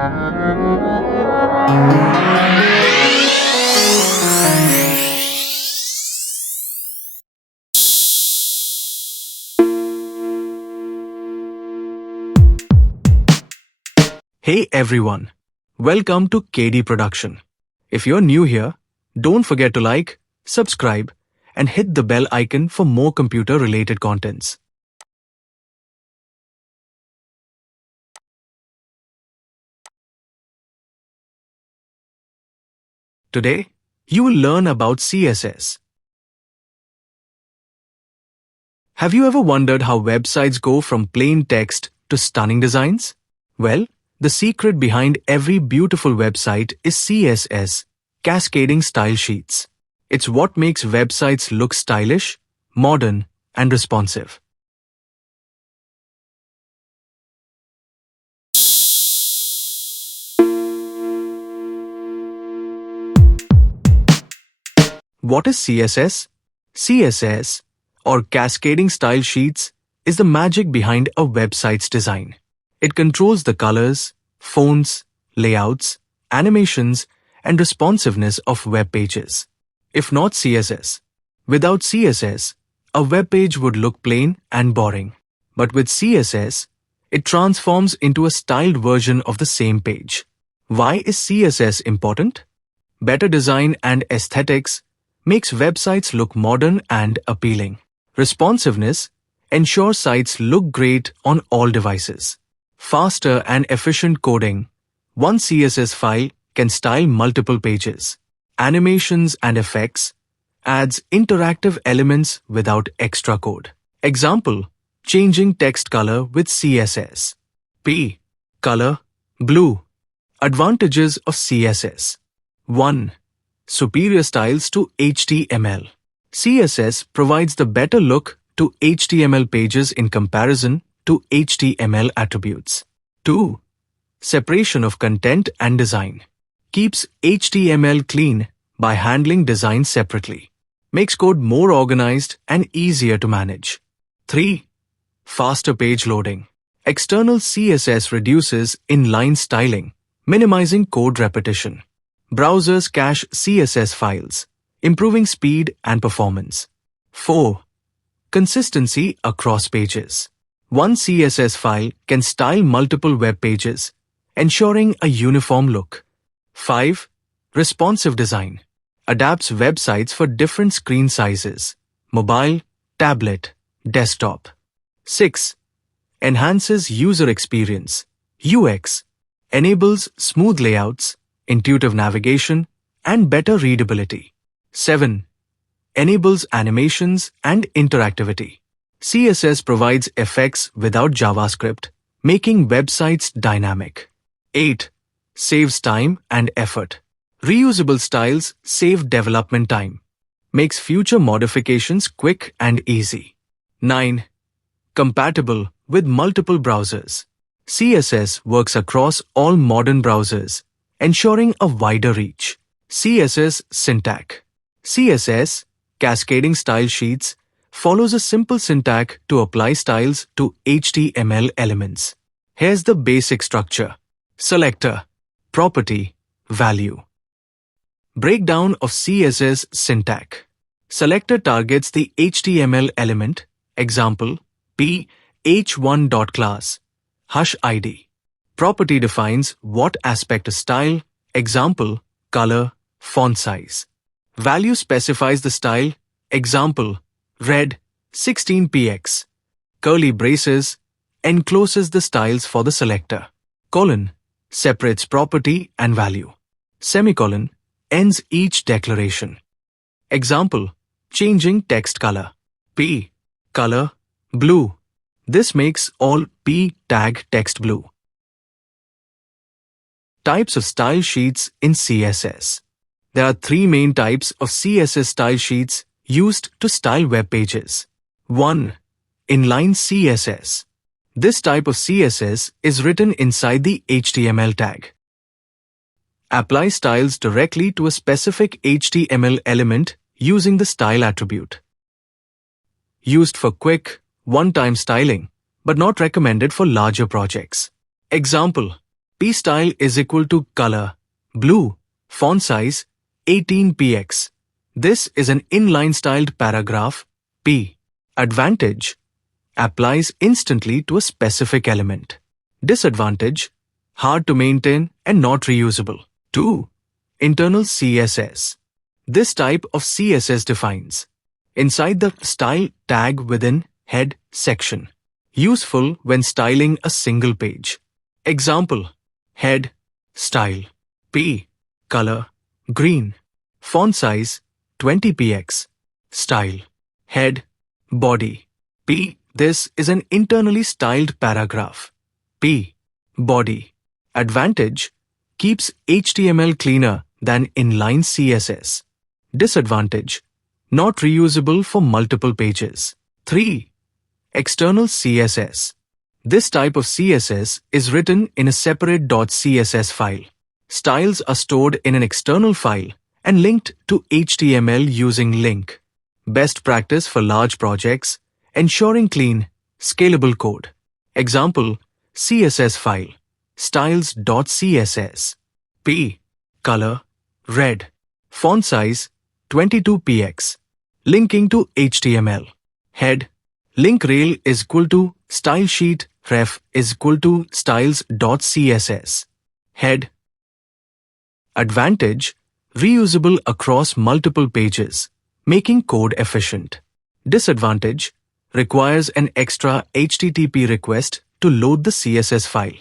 Hey everyone, welcome to KD Production. If you're new here, don't forget to like, subscribe, and hit the bell icon for more computer-related contents. Today, you will learn about CSS. Have you ever wondered how websites go from plain text to stunning designs? Well, the secret behind every beautiful website is CSS, cascading style sheets. It's what makes websites look stylish, modern, and responsive. What is CSS? CSS, or cascading style sheets, is the magic behind a website's design. It controls the colors, fonts, layouts, animations, and responsiveness of web pages. If not CSS, without CSS, a web page would look plain and boring. But with CSS, it transforms into a styled version of the same page. Why is CSS important? Better design and aesthetics makes websites look modern and appealing. Responsiveness ensures sites look great on all devices. Faster and efficient coding. One CSS file can style multiple pages. Animations and effects adds interactive elements without extra code. Example, changing text color with CSS. P. Color, blue. Advantages of CSS. 1. Superior styles to HTML. CSS provides the better look to HTML pages in comparison to HTML attributes. 2. Separation of content and design. Keeps HTML clean by handling design separately. Makes code more organized and easier to manage. 3. Faster page loading. External CSS reduces inline styling, minimizing code repetition. Browsers cache CSS files, improving speed and performance. 4. Consistency across pages. One CSS file can style multiple web pages, ensuring a uniform look. 5. Responsive design. Adapts websites for different screen sizes, mobile, tablet, desktop. 6. Enhances user experience, UX. Enables smooth layouts, intuitive navigation, and better readability. 7. Enables animations and interactivity. CSS provides effects without JavaScript, making websites dynamic. 8. Saves time and effort. Reusable styles save development time. Makes future modifications quick and easy. 9. Compatible with multiple browsers. CSS works across all modern browsers, ensuring a wider reach. CSS syntax. CSS, cascading style sheets, follows a simple syntax to apply styles to HTML elements. Here's the basic structure. Selector, property, value. Breakdown of CSS syntax. Selector targets the HTML element, example, p h1.class, hash id. Property defines what aspect is style, example, color, font size. Value specifies the style, example, red, 16px. Curly braces encloses the styles for the selector. Colon separates property and value. Semicolon ends each declaration. Example, changing text color. P. Color, blue. This makes all P tag text blue. Types of style sheets in CSS. There are three main types of CSS style sheets used to style web pages. 1. Inline CSS. This type of CSS is written inside the HTML tag. Apply styles directly to a specific HTML element using the style attribute. Used for quick, one-time styling, but not recommended for larger projects. Example, P style is equal to color, blue, font size, 18px. This is an inline styled paragraph, P. Advantage: applies instantly to a specific element. Disadvantage: hard to maintain and not reusable. 2. Internal CSS. This type of CSS defines inside the style tag within head section. Useful when styling a single page. Example: head, style, P, color, green, font size, 20px, style, head, body, P. This is an internally styled paragraph. P, body. Advantage: keeps HTML cleaner than inline CSS. Disadvantage: not reusable for multiple pages. 3. External CSS. This type of CSS is written in a separate .css file. Styles are stored in an external file and linked to HTML using link. Best practice for large projects, ensuring clean, scalable code. Example: CSS file, styles.css. P, color, red, font size, 22px. Linking to HTML. Head, link rel is equal to stylesheet ref is equal to styles.css. Head. Advantage: reusable across multiple pages, making code efficient. Disadvantage: requires an extra HTTP request to load the CSS file.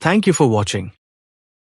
Thank you for watching.